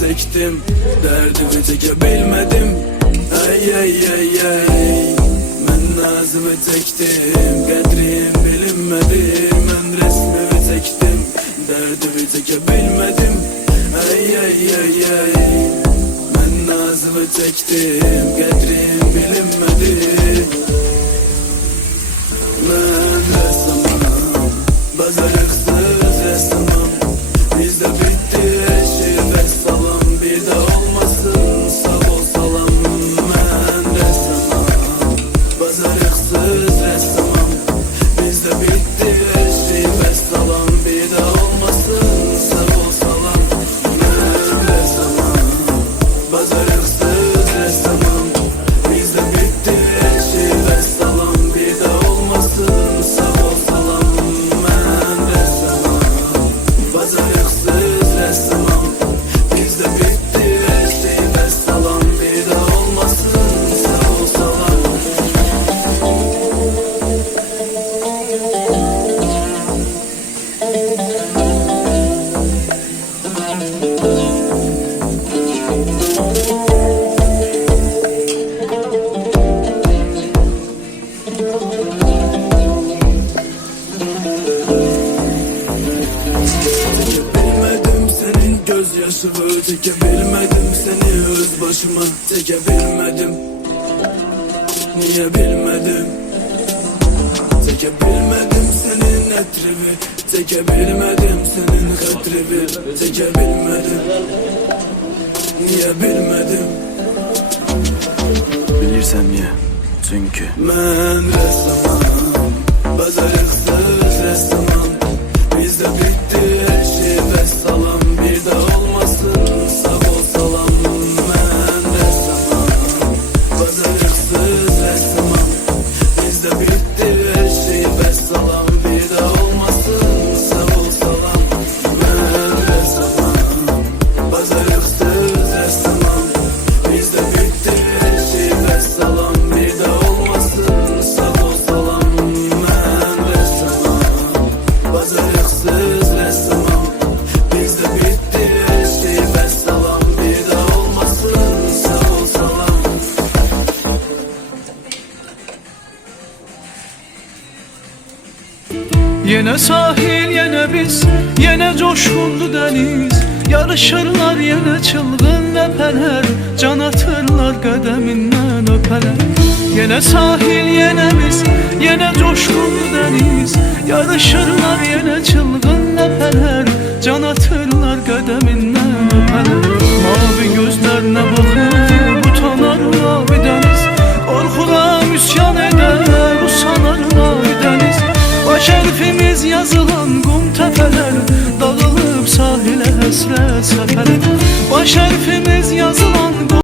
çektim, derdimi çekebilmedim. Ey ey ey ey, ben nazımı çektim, kadrim bilinmedi. Ben resmimi çektim, derdimi çekebilmedim. Ey ey ey ey, ben nazımı çektim, kadrim bilinmedi. Ben ressamım, bazarıksız ressamım. Bizde bitti eşi ve salam, bir de olmasın sağ ol salam. Ben ressamım, bazarıksız ressamım. Bizde bitti eşi ve salam, bir de olmasın sağ ol salam. Ben ressamım, bazarıksız ressamım. Bizde bitti eşi ve salam, bir de olmasın sağ ol salam. Ben ressamım, bazarıksız ressamım. Bizde bitti eşi ve salam, bir de olmasın sağ ol salam. Çekebilmedim senin gözyaşını, çekebilmedim seni öz başıma, çekebilmedim. Niye bilmedim? Çekebilmedim senin etribi, çekebilmedim senin hatribi, çekebilmedim. Niye bilmedim? Bilirsem ya, çünkü Ben ressamım, bazarıksız ressamım. Bizde bitti eşi ve salam, bir de olmasın sağ ol salam. Ben ressamım, bazarıksız ressamım. Bizde bitti eşi ve salam, bir de olmasın sağ ol salam. Ben ressamım, bazarıksız ressamım. Bizde bitti eşi ve salam, bir de olmasın sağ ol salam. Ben ressamım, bazarıksız ressamım. Bizde bitti eşi ve salam, bir de olmasın sağ ol salam. Yine sahil, yine biz, yine coşkundu deniz. Yarışırlar yine çılgın nepeler, can atırlar kademinden öpeler. Yine sahil, yine biz, yine coşkundu deniz. Yarışırlar yine çılgın nepeler, can atırlar kademinden öpeler. Mavi gözlerine bakıp utanar mavi deniz. Korkudan isyan eder, usanar mavi deniz. Baş harfimiz yazılan kum tepeler, dağılıp sahile hasret sefer. Baş harfimiz